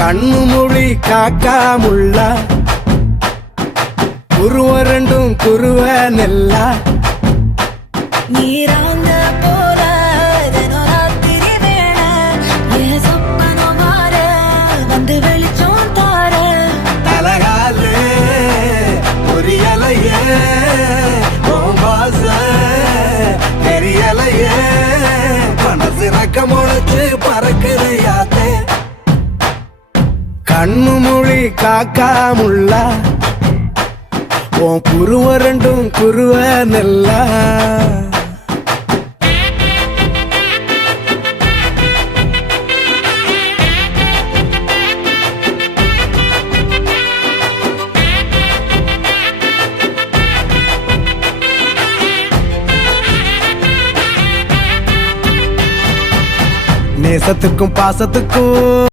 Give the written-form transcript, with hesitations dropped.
கண்ணு மொழி காக்காமுள்ள குருவ ரெண்டும் குருவ நெல்லா நீராங்க போல தினராத்திரி வேண என் சொப்பனம் மாற வந்து வெளிச்சம் தார தலகாலே பொரியலையே ஓம்பாச தெரியலையே மனசு ரக்க முளைச்சு பறக்குறையாத்தே கண்ணு மொழி காக்காமுள்ள உன் குருவ ரெண்டும் குருவ நெல்லா நேசத்துக்கும் பாசத்துக்கும்